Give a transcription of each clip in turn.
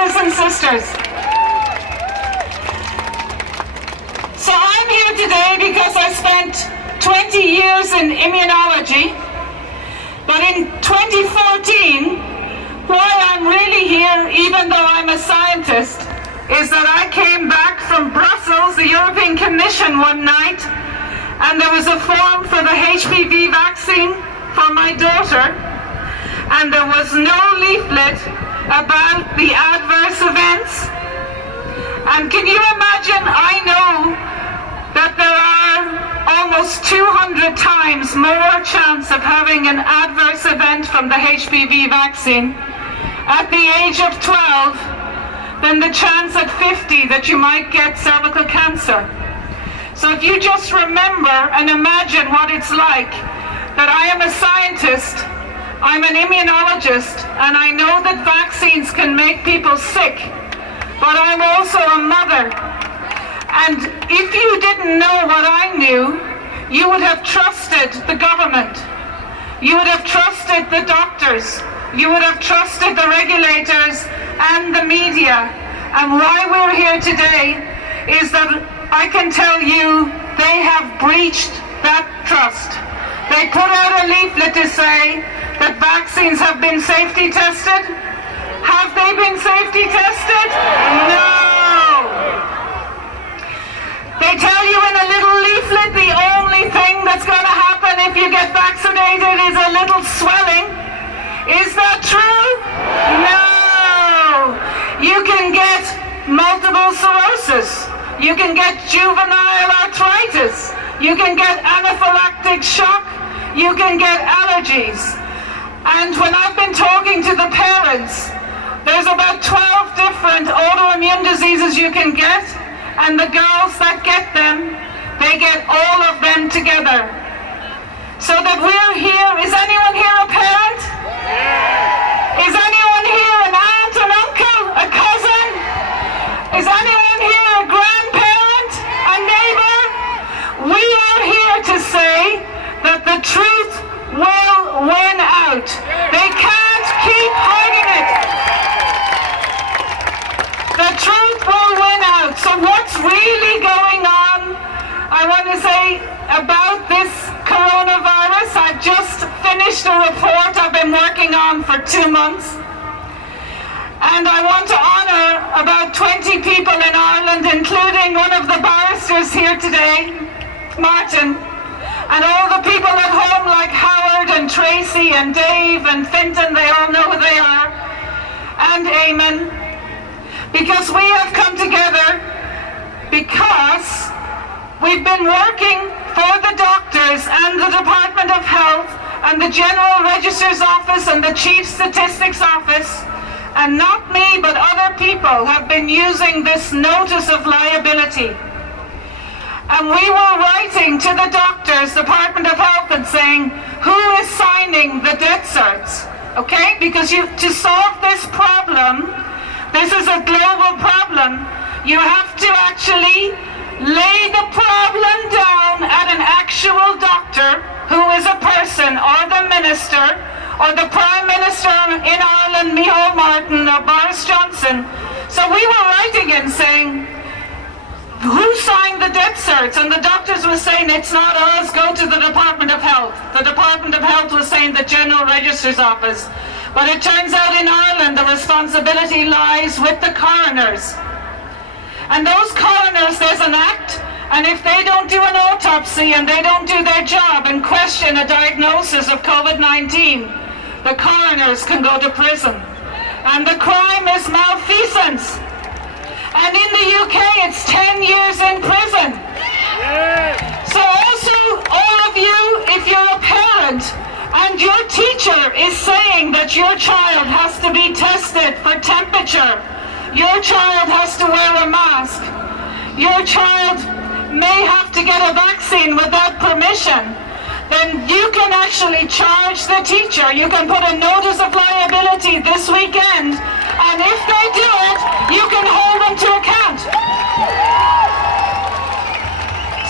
brothers and sisters. So I'm here today because I spent 20 years in immunology, but in 2014, why I'm really here, even though I'm a scientist, is that I came back from Brussels, the European Commission, one night, and there was a form for the HPV vaccine for my daughter, and there was no leaflet about the adverse events. And can you imagine, I know that there are almost 200 times more chance of having an adverse event from the HPV vaccine at the age of 12 than the chance at 50 that you might get cervical cancer. So if you just remember and imagine what it's like, that I am a scientist, I'm an immunologist, and I know that vaccines can make people sick, but I'm also a mother. And if you didn't know what I knew, you would have trusted the government. You would have trusted the doctors. You would have trusted the regulators and the media. And why we're here today is that I can tell you they have breached that trust. They put out a leaflet to say that vaccines have been safety tested. Have they been safety tested? No! They tell you in a little leaflet the only thing that's going to happen if you get vaccinated is a little swelling. Is that true? No! You can get multiple sclerosis. You can get juvenile arthritis. You can get anaphylactic shock. You can get allergies. And when I've been talking to the parents, there's about 12 different autoimmune diseases you can get, and the girls that get them, they get all of them together. So that we're here, is anyone here a parent? Is anyone here an aunt, an uncle, a cousin? Is anyone here a grandparent, a neighbor? We are here to say that the truth will win out. They can't keep hiding it. The truth will win out. So what's really going on? I want to say about this coronavirus, I've just finished a report I've been working on for 2 months. And I want to honor about 20 people in Ireland, including one of the barristers here today, Martin, and all the people at home like Howard and Tracy and Dave and Fintan, they all know who they are, and Eamon, because we have come together because we've been working for the doctors and the Department of Health and the General Register's Office and the Chief Statistics Office, and not me but other people have been using this notice of liability. And we were writing to the doctors, Department of Health, and saying, who is signing the death certs? Okay, because to solve this problem, this is a global problem, you have to actually lay the problem down at an actual doctor who is a person, or the minister, or the Prime Minister in Ireland, Micheál Martin, or Boris Johnson. So we were writing in saying, who signed the death certs? And the doctors were saying, it's not us, go to the Department of Health. The Department of Health was saying the General Register's Office. But it turns out in Ireland the responsibility lies with the coroners. And those coroners, there's an act, and if they don't do an autopsy and they don't do their job and question a diagnosis of COVID-19, the coroners can go to prison. And the crime is malfeasance. And in the UK, it's 10 years in prison. So also, all of you, if you're a parent and your teacher is saying that your child has to be tested for temperature, your child has to wear a mask, your child may have to get a vaccine without permission, then you can actually charge the teacher. You can put a notice of liability this weekend, and if they do it, you can hold them to account.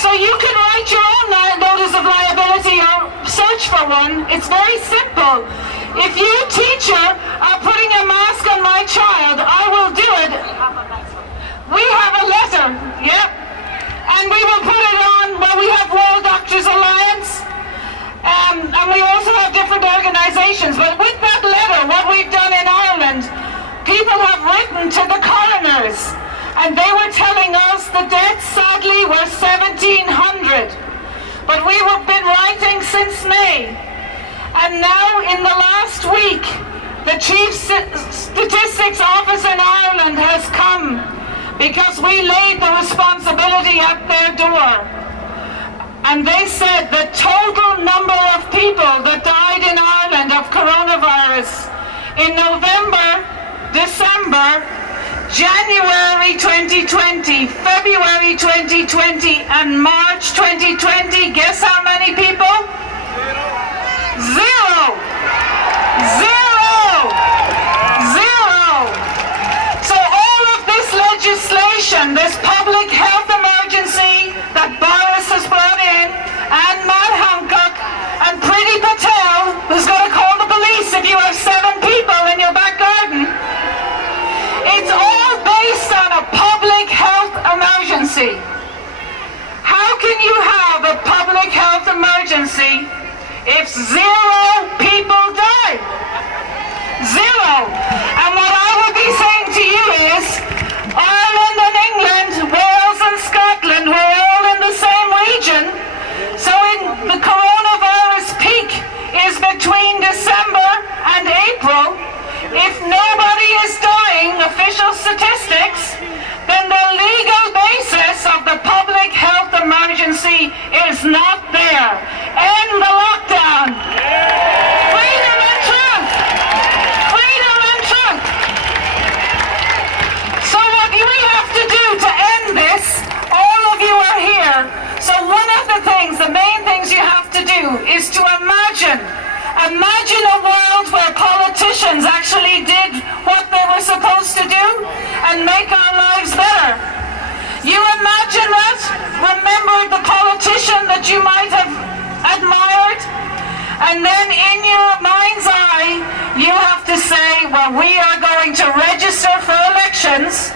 So you can write your own notice of liability or search for one. It's very simple. If you, teacher, are putting a mask on my child, I will do different organizations, but with that letter, what we've done in Ireland, people have written to the coroners, and they were telling us the deaths sadly were 1,700. But we have been writing since May, and now in the last week, the Chief Statistics Office in Ireland has come because we laid the responsibility at their door. And they said the total number of people that died in Ireland of coronavirus in November, December, January 2020, February 2020, and March 2020, guess how many people? Zero! Zero! Zero! So all of this legislation, this public health emergency that Boris has brought in, and Matt Hancock, and Priti Patel, who's going to call the police if you have 7 people in your back garden, it's all based on a public health emergency. How can you have a public health emergency if 0 people die? 0. And what I would be saying to you is, Ireland and England, Wales and Scotland, we're all in the same region. So in the coronavirus peak is between December and April. If nobody is dying, official statistics, then the legal basis of the public health emergency is not there. End the lockdown. Freedom and truth. Freedom and truth. So what we have to do to end this, all of you are here. So one of the things, the main things you have to do is to imagine a world where politicians actually did what they were supposed to do and make our lives better. You imagine that? Remember the politician that you might have admired? And then in your mind's eye, you have to say, well, we are going to register for elections,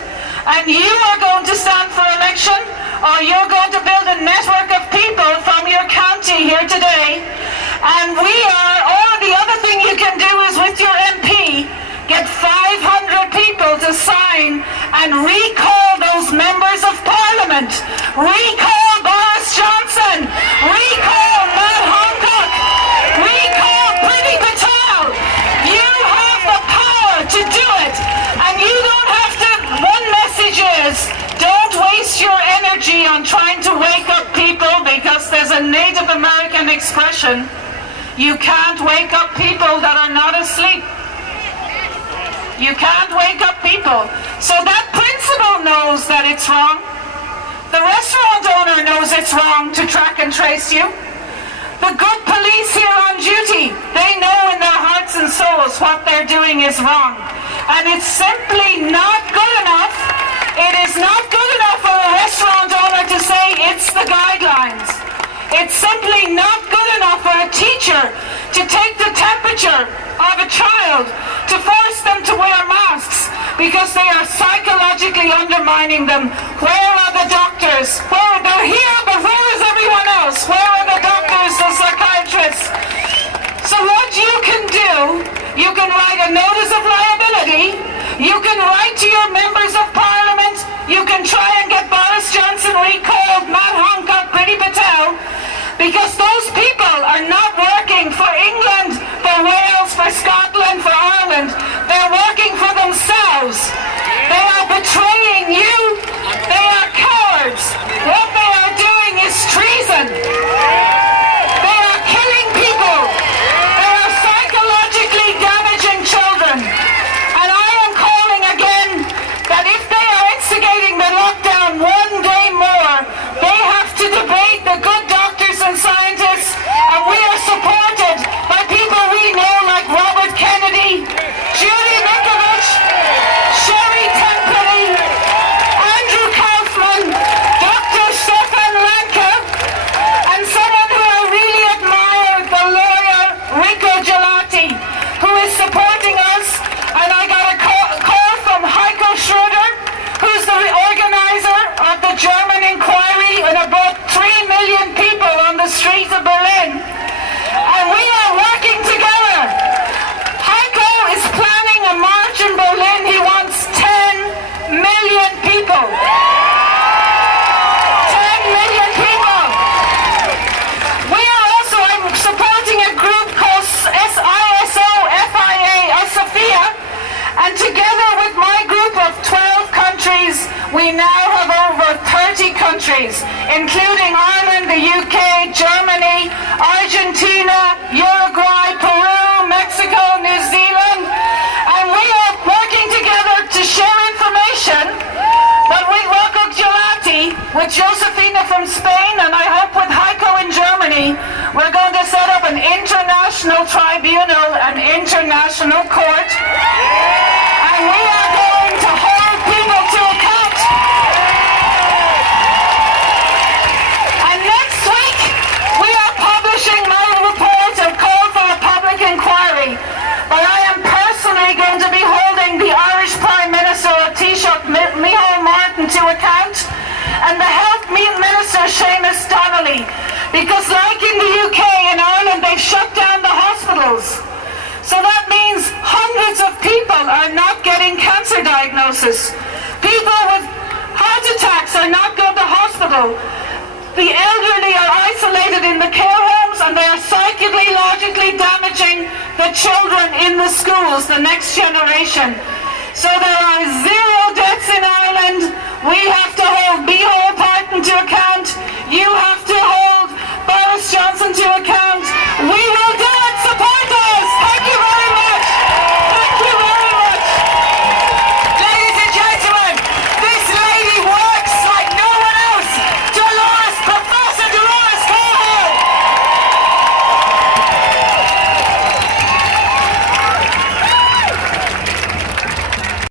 and you are going to stand for election, or you're going to build a network of people from your county here today. And or the other thing you can do is with your MP, get 500 people to sign and recall those members of Parliament. Recall Boris Johnson. Recall Matt Hancock. Recall Priti Patel. You have the power to do it. And you don't have to, one message is, don't waste your energy on trying to wake up people, because there's a Native American expression, you can't wake up people that are not asleep. You can't wake up people. So that principal knows that it's wrong. The restaurant owner knows it's wrong to track and trace you. The good police here on duty, they know in their hearts and souls what they're doing is wrong. And it's simply not good enough. It is not good enough for a restaurant owner to say it's the guidelines. It's simply not good enough for a teacher to take the temperature of a child, to force them to wear masks, because they are psychologically undermining them. Where are the doctors? They're here, but where is everyone else? Where are the doctors, the psychiatrists? So what you can do, you can write a notice of liability, you can write to your members of Parliament, you can try and get Boris Johnson recalled, Matt Hancock, Priti Patel, because those people are not working for England, for Wales, for Scotland, for Ireland. They're working for themselves. They are betraying you. They are cowards. What they are doing is treason. They are killing people. They are psychologically damaging children. And I am calling again that if they are instigating the lockdown one day more, they have to debate the good doctors and scientists, and we are supported by people we know like Robert Kennedy, Julie Mikovich, Sharon We now have over 30 countries, including Ireland, the UK, Germany, Argentina, Uruguay, Peru, Mexico, New Zealand, and we are working together to share information. But with Rocco Gelati, with Josefina from Spain, and I hope with Heiko in Germany, we're going to set up an international tribunal, an international court, and we are going to hold people to account. And next week, we are publishing my report and call for a public inquiry. But I am personally going to be holding the Irish Prime Minister of Taoiseach, Micheál Martin, to account, and the Health Minister, Seamus Donnelly, because like in the UK and Ireland, they've shut down the hospitals. So that means hundreds of people are not getting cancer diagnosis. People with heart attacks are not going to hospital. The elderly are isolated in the care homes, and they are psychologically damaging the children in the schools, the next generation. So there are 0 deaths in Ireland. We have to hold Micheál Martin to account. You have to hold Boris Johnson to account.